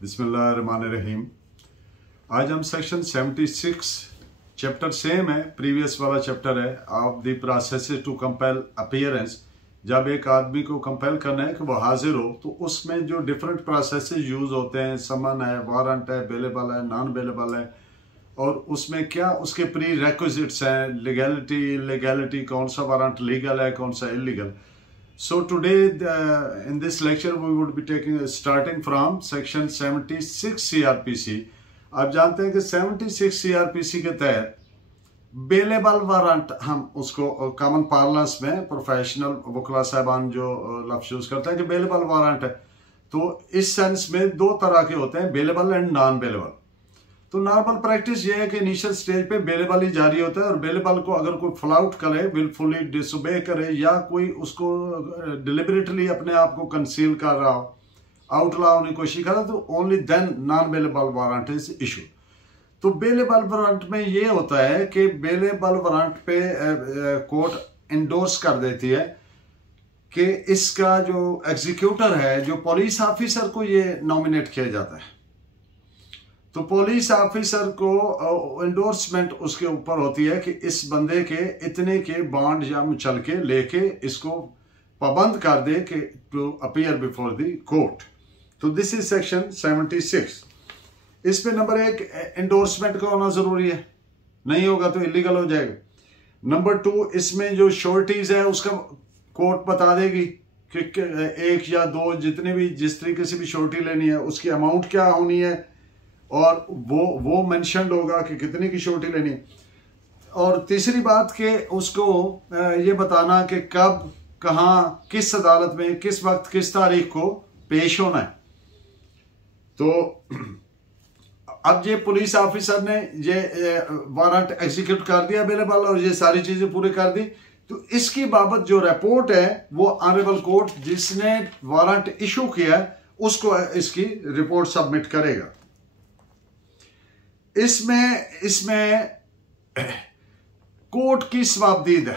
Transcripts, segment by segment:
बिस्मिल्लाहिर्रहमानिर्रहीम। आज हम सेक्शन 76 चैप्टर सेम है, प्रीवियस वाला चैप्टर है of the processes to compel appearance. जब एक आदमी को कंपेल करना है कि वो हाजिर हो तो उसमें जो डिफरेंट प्रोसेसेस यूज होते हैं, समन है, वारंट है, बेलेबल है, नॉन बेलेबल है, और उसमें क्या उसके प्री रेक्विजिट्स हैं, लीगैलिटी इलीगैलिटी, कौन सा वारंट लीगल है कौन सा illegal. So today in this lecture we would be starting from section 76 CRPC। आप जानते हैं कि 76 CRPC के तहत बेलेबल वारंट, हम उसको कॉमन पार्लेंस में प्रोफेशनल वकला साहबान जो लफ्ज़ यूज करते हैं कि बेलेबल वारंट है, तो इस सेंस में दो तरह के होते हैं, बेलेबल एंड नॉन बेलेबल। तो नॉर्मल प्रैक्टिस ये है कि इनिशियल स्टेज पे बेलेबल ही जारी होता है, और बेलेबल को अगर कोई फ्लाउट करे, विलफुली डिसोबे करे, या कोई उसको डिलिबरेटली अपने आप को कंसील कर रहा हो, आउटला होने की कोशिश कर रहा हो, तो only then non bailable warrant is issue. तो बेलेबल वारंट में ये होता है कि बेलेबल वारंट पे कोर्ट इंडोर्स कर देती है कि इसका जो एग्जीक्यूटर है, जो पुलिस ऑफिसर को ये नॉमिनेट किया जाता है, तो पुलिस ऑफिसर को एंडोर्समेंट उसके ऊपर होती है कि इस बंदे के इतने के बॉन्ड या मुचलके लेके इसको पाबंद कर दे कि to appear before the court. तो दिस इज सेक्शन 76। इसमें नंबर 1 एंडोर्समेंट का होना जरूरी है, नहीं होगा तो इलीगल हो जाएगा। नंबर 2, इसमें जो श्योरिटीज है उसका कोर्ट बता देगी कि 1 या 2 जितने भी जिस तरीके से भी श्योरिटी लेनी है उसकी अमाउंट क्या होनी है, और वो मेंशन्ड होगा कि कितने की श्योरिटी लेनी है। और तीसरी बात कि उसको ये बताना कि कब, कहाँ, किस अदालत में, किस वक्त, किस तारीख को पेश होना है। तो अब ये पुलिस ऑफिसर ने ये वारंट एग्जीक्यूट कर दिया बेलेबल, और ये सारी चीजें पूरी कर दी, तो इसकी बाबत जो रिपोर्ट है वो ऑनरेबल कोर्ट जिसने वारंट इशू किया है उसको इसकी रिपोर्ट सबमिट करेगा। इसमें कोर्ट की सवाबदीद है,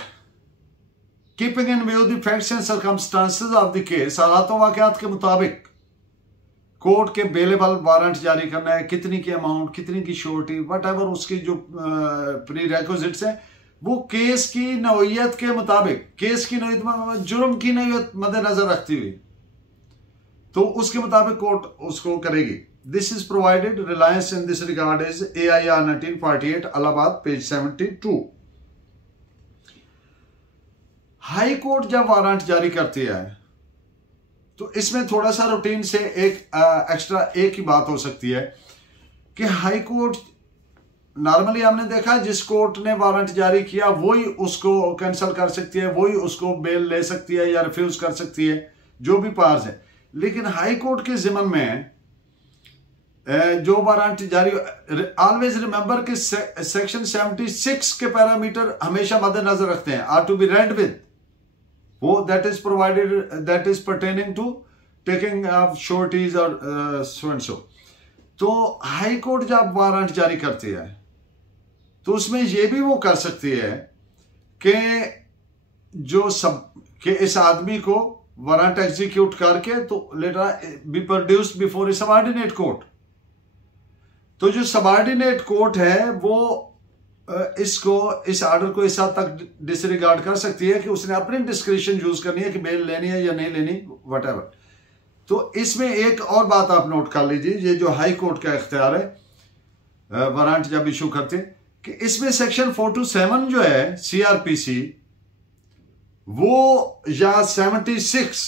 keeping in view the facts and circumstances of the case, हालात वाकयात के मुताबिक कोर्ट के बेलेबल वारंट जारी करना है, कितनी की अमाउंट, कितनी की श्योरिटी, वट एवर उसकी जो प्री रेक्विजिट्स है वो केस की नौयत के मुताबिक, केस की नौयत जुर्म की नौयत मद्देनजर रखती हुई, तो उसके मुताबिक कोर्ट उसको करेगी। This is provided, reliance in this regard is AIR 1948, Allahabad, page 72। High court जब वारंट जारी करती है तो इसमें थोड़ा सा रूटीन से एक एक्स्ट्रा एक ही बात हो सकती है कि हाई कोर्ट नॉर्मली हमने देखा जिस कोर्ट ने वारंट जारी किया वही उसको कैंसिल कर सकती है, वही उसको बेल ले सकती है या रिफ्यूज कर सकती है, जो भी पार्स है। लेकिन हाई कोर्ट के जिम्मन में जो वारंट जारी, ऑलवेज रिमेंबर कि सेक्शन 76 के पैरामीटर हमेशा मद्देनजर रखते हैं, are to be read with, वो that is provided, that is pertaining to taking of sureties और सो एंड सो। तो हाई कोर्ट जब वारंट जारी करती है तो उसमें यह भी वो कर सकती है कि जो सब कि इस आदमी को वारंट एग्जीक्यूट करके तो later be produced before a subordinate court. तो जो सबऑर्डिनेट कोर्ट है वो इसको, इस ऑर्डर को इस हद तक डिसरिगार्ड कर सकती है कि उसने अपनी डिस्क्रिप्शन यूज करनी है कि बेल लेनी है या नहीं लेनी, व्हाटएवर। तो इसमें एक और बात आप नोट कर लीजिए, ये जो हाई कोर्ट का इख्तियार है वारंट जब इशू करते कि इसमें सेक्शन 427 जो है सीआरपीसी वो या 76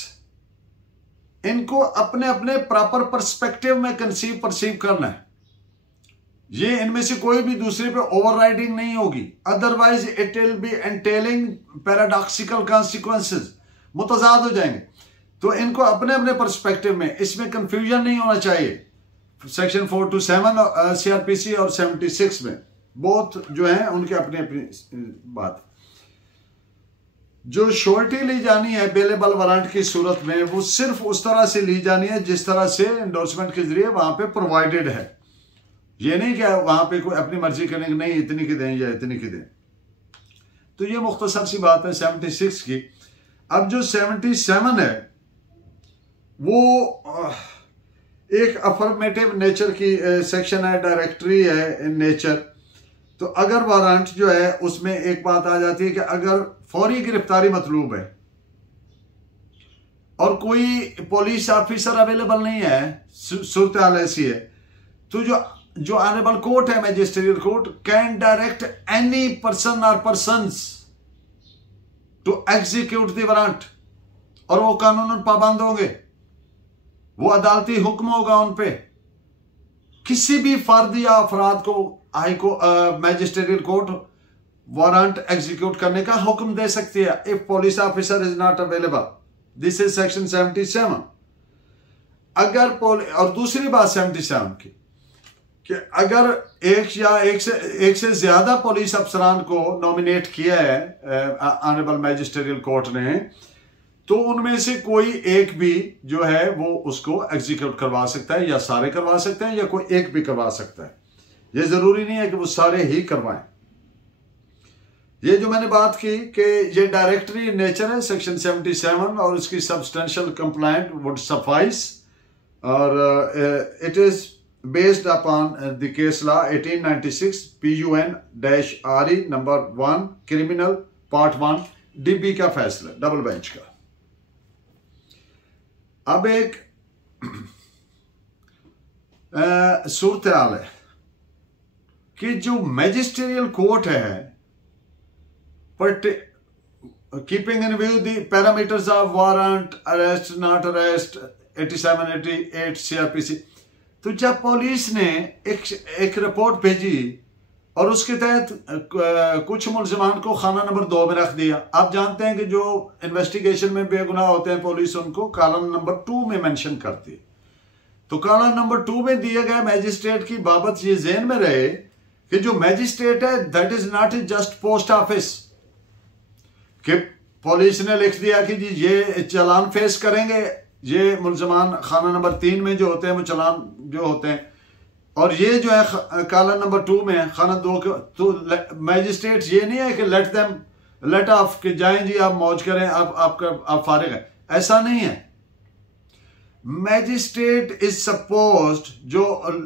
इनको अपने अपने प्रॉपर पर्सपेक्टिव में परसीव करना है। ये इनमें से कोई भी दूसरे पे ओवरराइडिंग नहीं होगी, otherwise it will be entailing paradoxical consequences, मुतजाद हो जाएंगे। तो इनको अपने अपने पर्सपेक्टिव में, इसमें कंफ्यूजन नहीं होना चाहिए। सेक्शन 427 सीआरपीसी और 76 में बोथ जो है उनके अपनी अपनी बात। जो श्योरिटी ली जानी है बेलेबल वारंट की सूरत में वो सिर्फ उस तरह से ली जानी है जिस तरह से एंडोर्समेंट के जरिए वहां पे प्रोवाइडेड है। ये नहीं कि वहां पे कोई अपनी मर्जी करने की, नहीं इतनी की दें या इतनी की दें। तो ये मुख्तसर सी बात है 76 की। अब जो 77 है वो एक अफर्मेटिव नेचर की सेक्शन है, डायरेक्टरी है इन नेचर। तो अगर वारंट जो है उसमें एक बात आ जाती है कि अगर फौरी गिरफ्तारी मतलूब है और कोई पुलिस ऑफिसर अवेलेबल नहीं है, सूरत हाल ऐसी है, तो जो ऑनरेबल कोर्ट है, magisterial court, can direct any person और persons to execute the warrant, और वो कानूनन पाबंद होंगे, वो अदालती हुक्म होगा उन पे। किसी भी फर्द या अफराद को मैजिस्ट्रियल कोर्ट वारंट एग्जीक्यूट करने का हुक्म दे सकती है if police officer is not available. This is section 77। अगर और दूसरी बात 77 की कि अगर एक से ज्यादा पुलिस अफसरान को नॉमिनेट किया है ऑनरेबल मैजिस्ट्रियल कोर्ट ने, तो उनमें से कोई एक भी जो है वो उसको एग्जीक्यूट करवा सकता है, या सारे करवा सकते हैं या कोई एक भी करवा सकता है। ये जरूरी नहीं है कि वो सारे ही करवाएं। ये जो मैंने बात की कि ये डायरेक्टरी नेचर है सेक्शन 77 और इसकी सब्सटेंशियल कंप्लाइंट वुड सफाइस, और it is based upon the case law 1896 PUN-RE number 1 criminal part 1 DB का फैसला, डबल बेंच का। अब एक सूरत हाल है कि जो मैजिस्ट्रियल कोर्ट है, but keeping in view the parameters of warrant, arrest, not arrest, 87-88 CRPC, तो जब पुलिस ने एक रिपोर्ट भेजी और उसके तहत कुछ मुल्जिमान को खाना नंबर 2 में रख दिया। आप जानते हैं कि जो इन्वेस्टिगेशन में बेगुनाह होते हैं पुलिस उनको कॉलम नंबर 2 में मेंशन करती है। तो कॉलम नंबर 2 में दिए गए मैजिस्ट्रेट की बाबत ये ज़हन में रहे कि जो मैजिस्ट्रेट है that is not just post office, कि पुलिस ने लिख दिया कि जी ये चालान फेस करेंगे, ये मुल्जिमान खाना नंबर 3 में जो होते हैं वो चालान जो होते हैं, और ये जो है कॉलम नंबर 2 में खाना 2 के, तो मैजिस्ट्रेट ये नहीं है कि लेट ऑफ कि जाएं जी आप मौज करें, आप फारिग हैं, ऐसा नहीं है। मैजिस्ट्रेट इज सपोज्ड, जो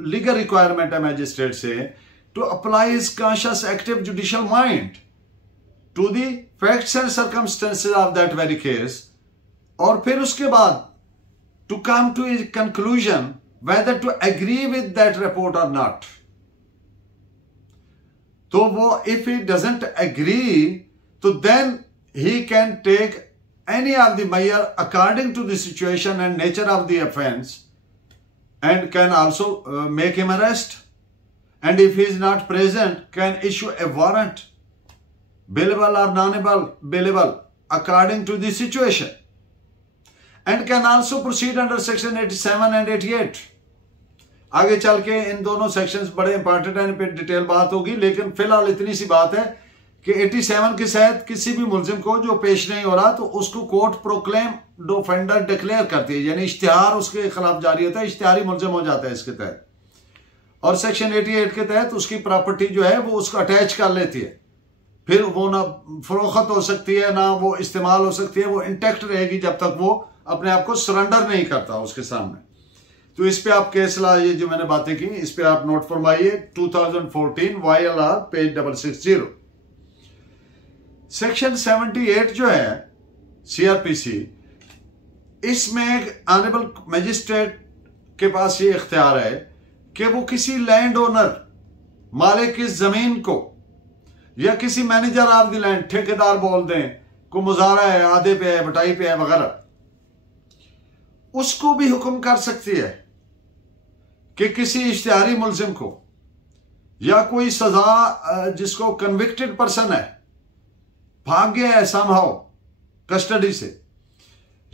लीगल रिक्वायरमेंट है मैजिस्ट्रेट से, to apply his conscious active judicial mind to the facts and circumstances of that very case, और फिर उसके बाद to come to a conclusion whether to agree with that report or not. तो वो if he doesn't agree, तो then he can take any of the measure according to the situation and nature of the offense, and can also make him arrest, and if he is not present can issue a warrant, bailable or non-bailable according to the situation, and can also proceed under section 87 and 88। आगे चल के इन दोनों sections बड़े important हैं, इन पे detail बात होगी, लेकिन फिलहाल इतनी सी बात है कि 87 के तहत किसी भी मुल्जिम को जो पेश नहीं हो रहा तो उसको कोर्ट प्रोक्लेम ऑफेंडर डिक्लेयर करती है, यानी इश्तिहार उसके खिलाफ जारी होता है, इश्तिहारी मुल्जिम हो जाता है इसके तहत। और सेक्शन 88 के तहत उसकी प्रॉपर्टी जो है वो उसको अटैच कर लेती है, फिर वो ना फरोख्त हो सकती है ना वो इस्तेमाल हो सकती है, वो इंटैक्ट रहेगी जब तक वो अपने आप को सरेंडर नहीं करता उसके सामने। तो इस पे आप केस ला, ये जो मैंने बातें की इस पे आप नोट फरमाइए, 2014 YLR पेज 660। सेक्शन 78 जो है CRPC, इसमें एक ऑनरेबल मैजिस्ट्रेट के पास ये इख्तियार है कि वो किसी लैंड ओनर, मालिक की जमीन को, या किसी मैनेजर ऑफ द लैंड, ठेकेदार बोल दें, को मुजारा है, आधे पे है, बटाई पे है वगैरह, उसको भी हुक्म कर सकती है कि किसी इश्तिहारी मुल्जिम को, या कोई सजा जिसको कन्विक्टेड पर्सन है, भाग गया है समहाउ कस्टडी से,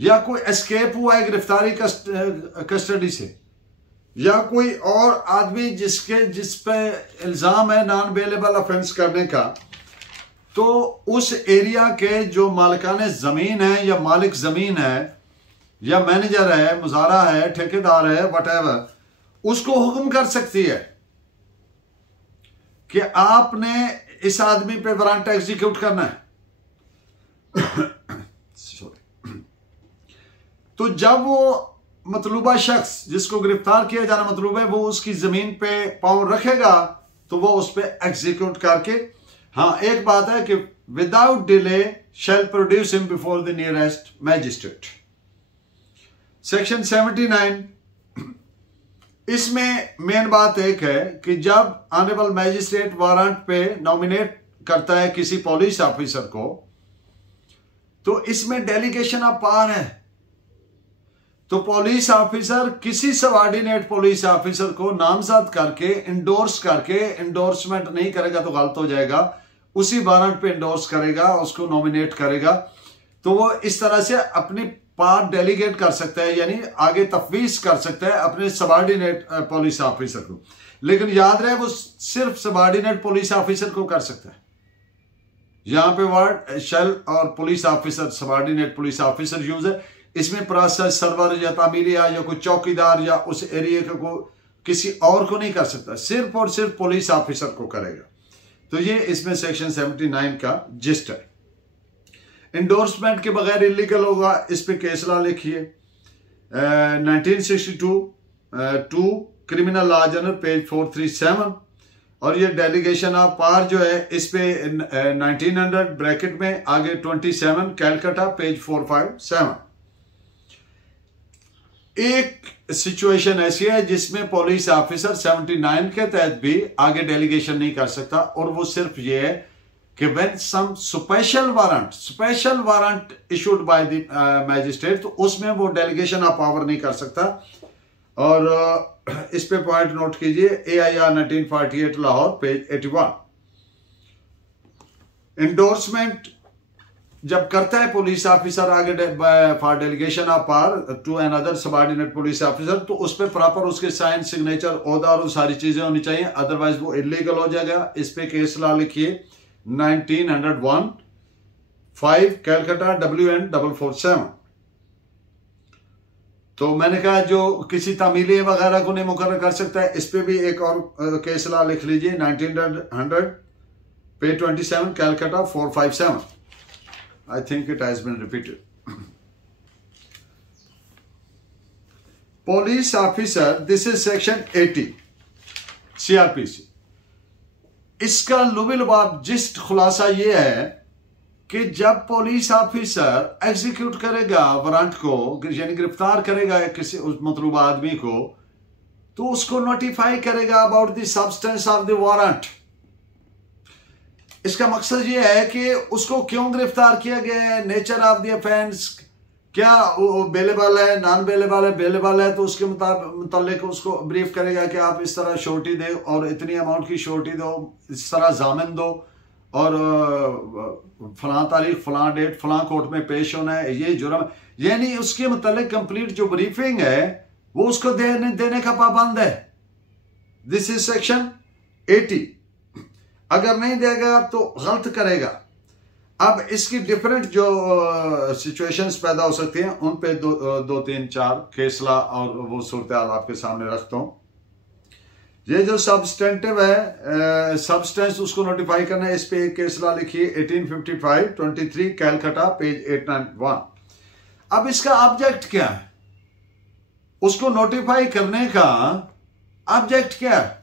या कोई एस्केप हुआ है गिरफ्तारी कस्टडी से, या कोई और आदमी जिस पे इल्जाम है नॉन बेलेबल ऑफेंस करने का, तो उस एरिया के जो मालिकाने जमीन है या मालिक जमीन है या मैनेजर है, मुजारा है, ठेकेदार है, वटएवर, उसको हुक्म कर सकती है कि आपने इस आदमी पे वारंट एग्जीक्यूट करना है। तो जब वो मतलूबा शख्स जिसको गिरफ्तार किया जाना मतलूब है वो उसकी जमीन पे पांव रखेगा तो वो उस पर एग्जीक्यूट करके, हाँ एक बात है कि without delay shall produce him before the nearest magistrate. Section 79, इसमें मेन बात एक है कि जब ऑनरेबल मैजिस्ट्रेट वारंट पे नॉमिनेट करता है किसी पुलिस ऑफिसर को, तो इसमें डेलीगेशन ऑफ पावर है। तो पुलिस ऑफिसर किसी सबऑर्डिनेट पुलिस ऑफिसर को नामजद करके इंडोर्स करके, इंडोर्समेंट नहीं करेगा तो गलत हो जाएगा, उसी वारंट पे इंडोर्स करेगा, उसको नॉमिनेट करेगा, तो वो इस तरह से अपनी पावर डेलीगेट कर सकता है, यानी आगे तफवीज कर सकता है अपने सबऑर्डिनेट पुलिस ऑफिसर को। लेकिन याद रहे वो सिर्फ सबऑर्डिनेट पुलिस ऑफिसर को कर सकता है। यहां पे वर्ड शेल और police officer, subordinate police officer use है। इसमें प्रोसेस सर्वर या तामीलिया या कोई चौकीदार या उस एरिया को किसी और को नहीं कर सकता, सिर्फ और सिर्फ पुलिस ऑफिसर को करेगा। तो ये इसमें सेक्शन 79 का जिस्ट है। इंडोर्समेंट के बगैर इलीगल होगा, इस पे केस लॉ लिखिए 1962 2 क्रिमिनल लॉ जनरल पेज 437, और ये डेलीगेशन ऑफ पावर जो है इस पे 1900 ब्रैकेट में आगे 27 कैलकाटा पेज 457। एक सिचुएशन ऐसी है जिसमें पुलिस ऑफिसर 79 के तहत भी आगे डेलीगेशन नहीं कर सकता, और वो सिर्फ ये है कि when some special warrant issued by the magistrate, तो उसमें वो डेलीगेशन ऑफ पावर नहीं कर सकता। और इस पे पॉइंट नोट कीजिए AIR 1948 लाहौर पेज 81। इंडोर्समेंट जब करता है पुलिस ऑफिसर आगे for delegation of power to another subordinate police officer, तो उस पर प्रॉपर उसके साइन, सिग्नेचर, ओहदा और सारी चीजें होनी चाहिए, अदरवाइज वो इलीगल हो जाएगा। इस पे केस लॉ लिखिए 1901 5 कैलकाटा WN 447। तो मैंने कहा जो किसी तामीली वगैरह को नहीं मुकर्रर कर सकता है, इस पे भी एक और केस लॉ लिख लीजिए 1900 पे 27 Calcutta 457। I think it has been repeated. Police officer, this is section 80 CRPC। इसका लुबिलबाब जिस्ट खुलासा ये है कि जब पुलिस ऑफिसर एग्जीक्यूट करेगा वारंट को, यानी गिरफ्तार करेगा किसी उस मतलूबा आदमी को, तो उसको नोटिफाई करेगा about the substance of the warrant. इसका मकसद यह है कि उसको क्यों गिरफ्तार किया गया है, नेचर ऑफ द ऑफेंस, क्या वो बेलेबल है, नॉन बेलेबल है, बेलेबल है तो उसके मुताबिक उसको ब्रीफ करेगा कि आप इस तरह श्योरिटी दे और इतनी अमाउंट की श्योरिटी दो, इस तरह जामिन दो, और फलां तारीख फलां डेट फलां कोर्ट में पेश होना है, ये जुर्म, यानी उसके मुताबिक कंप्लीट जो ब्रीफिंग है वो उसको देने का पाबंद है। This is section 80। अगर नहीं देगा तो गलत करेगा। अब इसकी डिफरेंट जो सिचुएशंस पैदा हो सकती हैं उन पे दो तीन चार केसला और वो सूरत आपके सामने रखता हूं। ये जो सब्सटेंटिव है, सब्सटेंस उसको नोटिफाई करना है, इस पे एक केसला लिखिए 1855 23 कैलकाटा पेज 891। अब इसका ऑब्जेक्ट क्या है, उसको नोटिफाई करने का ऑब्जेक्ट क्या है?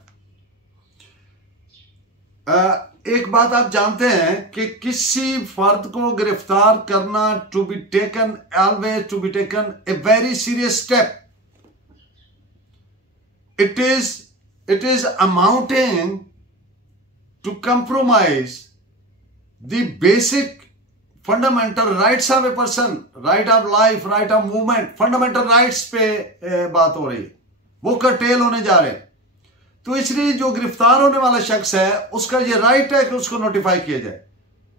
एक बात आप जानते हैं कि किसी फर्द को गिरफ्तार करना to be taken always to be taken a very serious step. It is amounting to compromise the basic fundamental rights of a person, right of life, right of movement, fundamental rights पे बात हो रही है, वो cartel होने जा रहे हैं। तो इसलिए जो गिरफ्तार होने वाला शख्स है उसका ये राइट है कि उसको नोटिफाई किया जाए।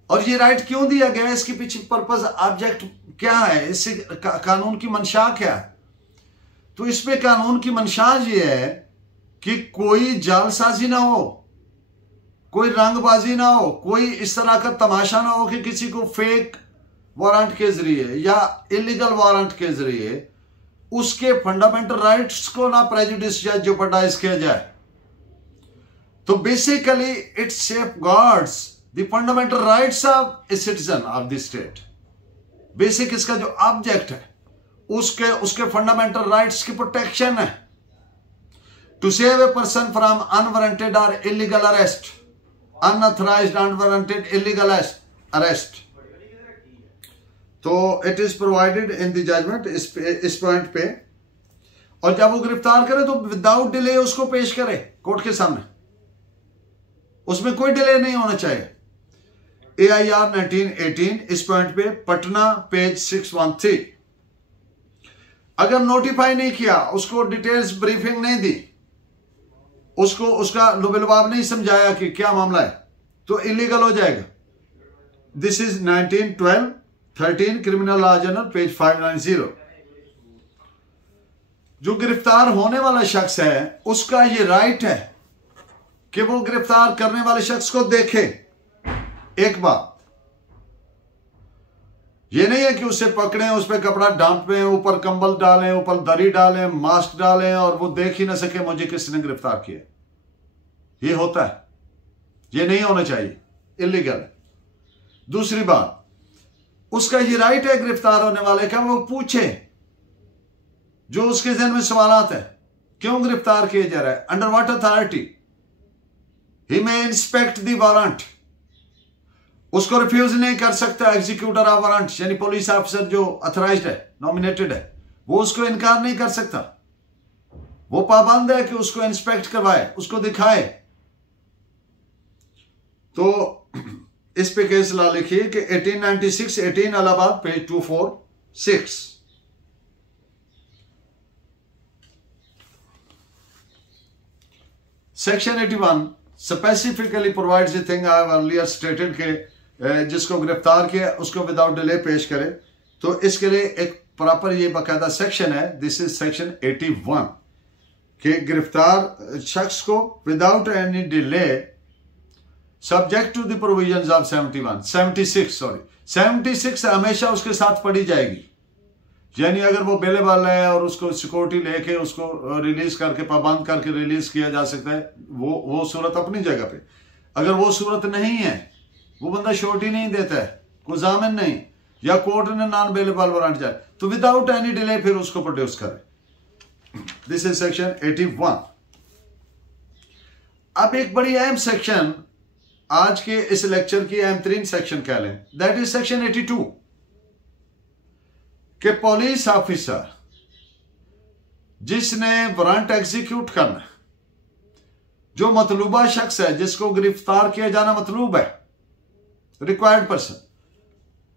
और ये राइट क्यों दिया गया है, इसके पीछे पर्पस, ऑब्जेक्ट क्या है, इससे कानून की मंशा क्या है? तो इस पे कानून की मंशा ये है कि कोई जालसाजी ना हो, कोई रंगबाजी ना हो, कोई इस तरह का तमाशा ना हो कि किसी को फेक वारंट के जरिए या इलीगल वारंट के जरिए उसके फंडामेंटल राइट्स को ना प्रेजुडिस या जेपरडाइज किया जाए। तो basically it safeguards the fundamental rights of a citizen of the state. Basic इसका जो ऑब्जेक्ट है उसके फंडामेंटल राइट्स की प्रोटेक्शन है। To save a person from unwarranted और illegal arrest, unauthorised unwarranted illegal arrest, तो it is provided in the judgment इस point पे। और जब वो गिरफ्तार करे तो विदाउट डिले उसको पेश करे कोर्ट के सामने, उसमें कोई डिले नहीं होना चाहिए। AIR 1918 इस पॉइंट पे, पटना पेज 613। अगर नोटिफाई नहीं किया, उसको डिटेल्स ब्रीफिंग नहीं दी, उसको उसका लुबलबाब नहीं समझाया कि क्या मामला है, तो इलीगल हो जाएगा। This is 1912-13 criminal law journal page 590। जो गिरफ्तार होने वाला शख्स है उसका ये राइट है कि वो गिरफ्तार करने वाले शख्स को देखे एक बार। ये नहीं है कि उसे पकड़े, उस पर कपड़ा डांपें, ऊपर कंबल डालें, ऊपर दरी डालें, मास्क डालें और वो देख ही ना सके मुझे किसने गिरफ्तार किया। ये होता है, ये नहीं होना चाहिए, इलीगल है। दूसरी बात, उसका ये राइट है गिरफ्तार होने वाले का, वो पूछे जो उसके जहन में सवालात है, क्यों गिरफ्तार किया जा रहा है, under what authority, he may inspect the warrant. उसको रिफ्यूज नहीं कर सकता एग्जीक्यूटर ऑफ वारंट, यानी पुलिस ऑफिसर जो अथराइज्ड है, नॉमिनेटेड है, वो उसको इनकार नहीं कर सकता। वो पाबंद है कि उसको इंस्पेक्ट करवाए, उसको दिखाए। तो इस पे केस ला लिखिए कि 1896 18 Allahabad page 246। Section 81 specifically provides the thing I have earlier stated के जिसको गिरफ्तार किया उसको विदाउट डिले पेश करे। तो इसके लिए एक प्रॉपर ये बाकायदा सेक्शन है, दिस इज सेक्शन 81 कि गिरफ्तार शख्स को without any delay subject to the provisions of 76 हमेशा उसके साथ पड़ी जाएगी। यानी अगर वो बेलेबल है और उसको सिक्योरिटी लेके उसको रिलीज करके पाबंद करके रिलीज किया जा सकता है, वो सूरत अपनी जगह पे। अगर वो सूरत नहीं है, वो बंदा श्योरिटी नहीं देता है, कोई जामिन नहीं, या कोर्ट ने नॉन बेलेबल वारंट जाए, तो विदाउट एनी डिले फिर उसको प्रोड्यूस करे। This is section 81। अब एक बड़ी अहम सेक्शन आज के इस लेक्चर की अहम तरीन सेक्शन कह लें, दैट इज सेक्शन 82 कि पुलिस ऑफिसर जिसने वारंट एग्जीक्यूट करना, जो मतलूबा शख्स है जिसको गिरफ्तार किया जाना मतलूब है, रिक्वायर्ड पर्सन,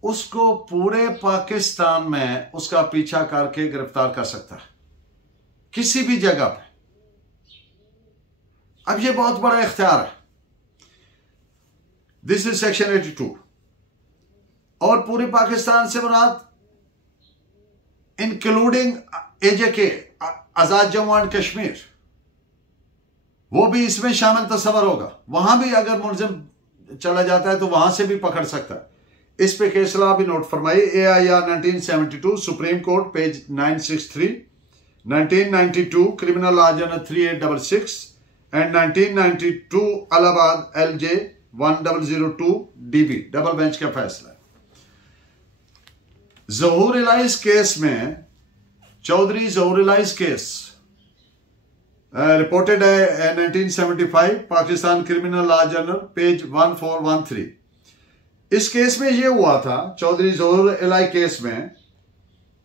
उसको पूरे पाकिस्तान में उसका पीछा करके गिरफ्तार कर सकता है किसी भी जगह पे। अब ये बहुत बड़ा इख्तियार है। This is section 82। और पूरे पाकिस्तान से मुराद including AJK, Azad Jammu and Kashmir, वो भी इसमें शामिल तस्वर होगा। वहां भी अगर मुलजिम चला जाता है तो वहां से भी पकड़ सकता है। इस पे केस लॉ भी नोट फरमाइए। AIR 1972 supreme court page 963, 1992 criminal law journal 3866 and 1992 Allahabad LJ 1002 DB double bench का फैसला है। ज़हूर इलाइस केस में, चौधरी ज़हूर इलाइस केस रिपोर्टेड है 1975 Pakistan criminal law journal page 1413। इस केस में यह हुआ था, चौधरी ज़हूर इलाइस केस में,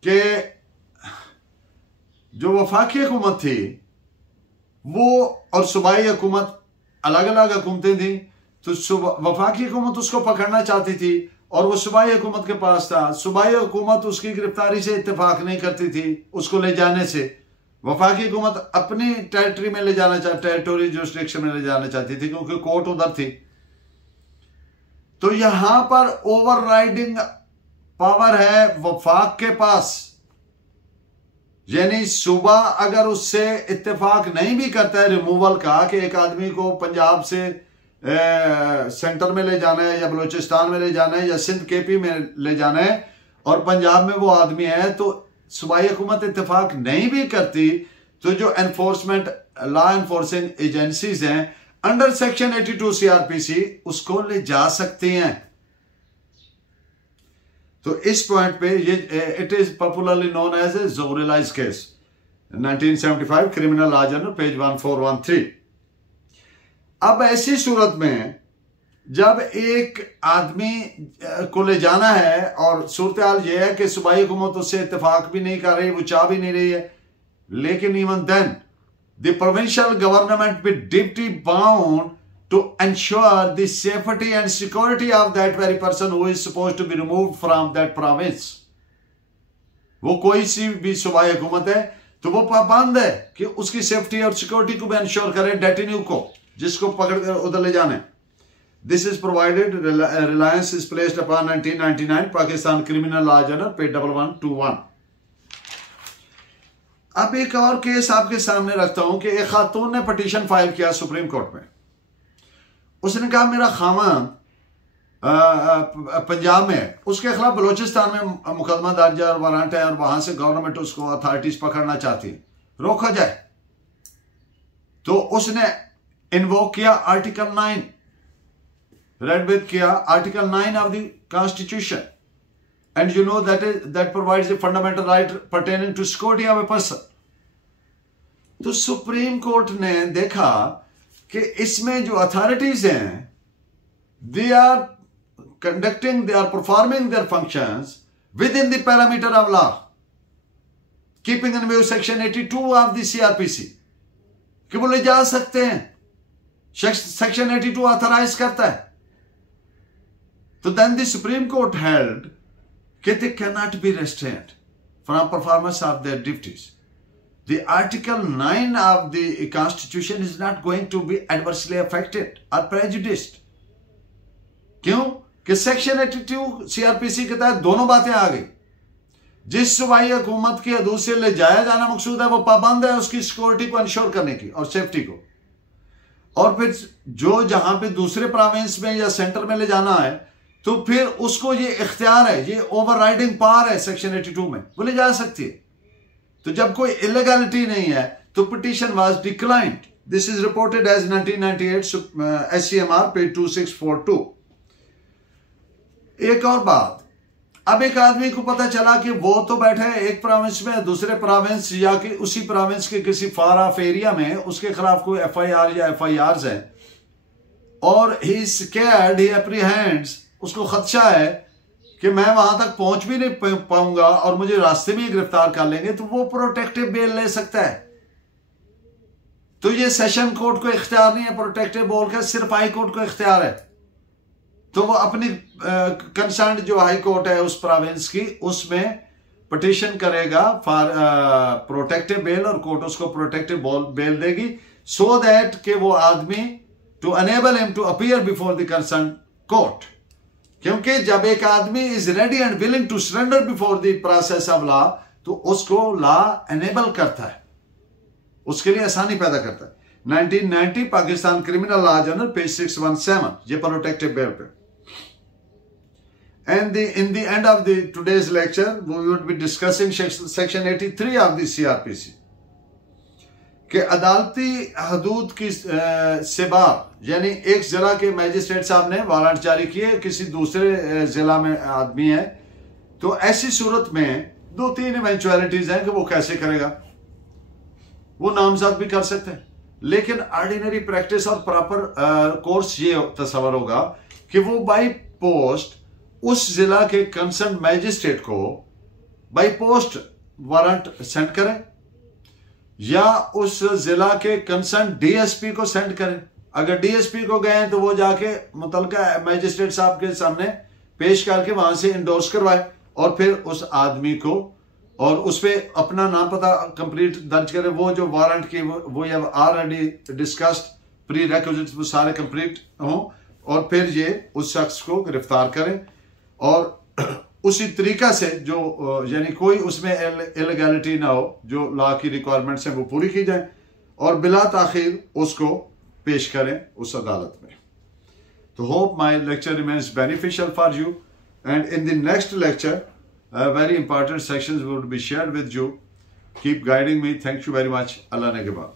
कि जो वफाकी हुकूमत थी वो और सूबाई हुकूमत अलग अलग हुकूमतें थी। तो वफाकी हुकूमत उसको पकड़ना चाहती थी और वो सूबाई हुकूमत के पास था। सूबाई हुकूमत उसकी गिरफ्तारी से इत्तेफाक नहीं करती थी, उसको ले जाने से। वफाकी हुकूमत अपनी टेरिटरी में ले जाना टेरिटोरी जुरिस्डिक्शन में ले जाना चाहती थी क्योंकि कोर्ट उधर थी। तो यहां पर ओवरराइडिंग पावर है वफाक के पास, यानी सूबा अगर उससे इत्तेफाक नहीं भी करता है रिमूवल का, कि एक आदमी को पंजाब से सेंटर में ले जाना है या बलूचिस्तान में ले जाना है या सिंध KP में ले जाना है और पंजाब में वो आदमी है, तो सूबाई हुकूमत इत्तेफाक नहीं भी करती, तो जो एनफोर्समेंट लॉ एनफोर्सिंग एजेंसीज हैं अंडर सेक्शन 82 CRPC उसको ले जा सकती हैं। तो इस पॉइंट पे ये it is popularly known as a ज़ोरेलाइज case, 1975 criminal law journal page 1413। अब ऐसी सूरत में जब एक आदमी को ले जाना है और सूरत हाल यह है कि सूबाई हुकूमत उससे इत्तेफाक भी नहीं कर रही, वो चाह भी नहीं रही है, लेकिन even then the provincial government be डिप्टी bound to ensure the safety and security of that very person who is supposed to be removed from that province। वो कोई सी भी सूबाई हुकूमत है तो वो पाबंद है कि उसकी सेफ्टी और सिक्योरिटी को भी इंश्योर करे डेटिन्यू को, जिसको पकड़ कर उधर ले जाने। This is provided, Reliance is placed upon 1999 Pakistan criminal law journal page 1121। अब एक और केस आपके सामने रखता हूं कि एक खातून ने पिटीशन फाइल किया सुप्रीम कोर्ट में। उसने कहा मेरा खामन पंजाब में है, उसके खिलाफ बलोचिस्तान में मुकदमा दर्ज और वारंट है और वहां से गवर्नमेंट उसको अथॉरिटीज पकड़ना चाहती है, रोका जाए। तो उसने इन्वोक किया आर्टिकल 9, रेड विद किया article 9 of the constitution, and you know that provides the fundamental right pertaining to security of a person. तो सुप्रीम कोर्ट ने देखा कि इसमें जो अथॉरिटीज हैं they are performing their functions within the parameter of law, keeping in view section 82 of the CRPC, कि वो ले जा सकते हैं, सेक्शन 82 ऑथराइज करता है। तो then the supreme court held कि they can not be restrained from performance of their duties. The Article 9 of the Constitution is not going to be adversely affected or prejudiced। क्यों कि section 82 CrPC के तहत दोनों बातें आ गई। जिस सूबाई हुकूमत की हदूद से ले जाया जाना मकसूद है वो पाबंद है उसकी सिक्योरिटी को इंश्योर करने की और सेफ्टी को, और फिर जो जहां पे दूसरे प्रोविंस में या सेंटर में ले जाना है तो फिर उसको ये इख्तियार है, ये ओवरराइडिंग पावर है सेक्शन 82 में, वो ले जा सकती है। तो जब कोई इलीगैलिटी नहीं है तो petition was declined. This is reported as 1998 SCMR page 2642। एक और बात, अब एक आदमी को पता चला कि वो तो बैठा है एक प्रोविंस में, दूसरे प्रोविंस या कि उसी प्रोविंस के किसी फार ऑफ एरिया में उसके खिलाफ कोई FIR या FIRs है और ही स्कैर्ड, ही एप्रीहेंड्स, उसको खदशा है कि मैं वहां तक पहुंच भी नहीं पाऊंगा और मुझे रास्ते में ही गिरफ्तार कर लेंगे, तो वो प्रोटेक्टिव बेल ले सकता है। तो ये सेशन कोर्ट को इख्तियार नहीं है प्रोटेक्टिव बेल का, सिर्फ हाई कोर्ट को इख्तियार है। तो वो अपनी कंसर्न जो हाई कोर्ट है उस प्रोविंस की, उसमें पिटीशन करेगा फॉर प्रोटेक्टिव बेल और कोर्ट उसको प्रोटेक्टिव बेल देगी, सो दैट कि वो आदमी to enable him to appear before the concern court. क्योंकि जब एक आदमी is ready and willing to surrender before the process of law तो उसको लॉ एनेबल करता है, उसके लिए आसानी पैदा करता है। 1990 Pakistan criminal law journal page 617, ये प्रोटेक्टिव बेल पे। And in the end of the today's lecture we would be discussing section 83 of the CRPC कि अदालती हदूद की से बाहर, यानी एक जिला के मैजिस्ट्रेट साहब ने वारंट जारी किए, किसी दूसरे जिला में आदमी है, तो ऐसी सूरत में 2-3 इवेंचुअलिटीज हैं कि वो कैसे करेगा। वो नामजद भी कर सकते हैं, लेकिन ऑर्डिनरी प्रैक्टिस और प्रॉपर कोर्स ये तस्वर होगा कि वो बाई पोस्ट उस जिला के कंसर्न मैजिस्ट्रेट को बाई पोस्ट वारंट सेंड करें या उस जिला के कंसर्न DSP को सेंड करें। अगर DSP को गए तो वो जाके मुतलका मैजिस्ट्रेट साहब के सामने पेश करके वहां से इंडोर्स करवाए और फिर उस आदमी को और उस पर अपना नाम पता कंप्लीट दर्ज करें। वो जो वारंट की वो या ऑलरेडी डिस्कस्ड प्री रेक्विजिट्स वो सारे कंप्लीट हों और फिर ये उस शख्स को गिरफ्तार करें और उसी तरीका से जो यानी कोई उसमें इलीगैलिटी ना हो, जो लॉ की रिक्वायरमेंट्स हैं वो पूरी की जाए और बिला ताखीर उसको पेश करें उस अदालत में। तो hope my lecture remains beneficial for you and in the next lecture very important sections would be shared with you. Keep guiding me. Thank you very much. Allah ने के बाद।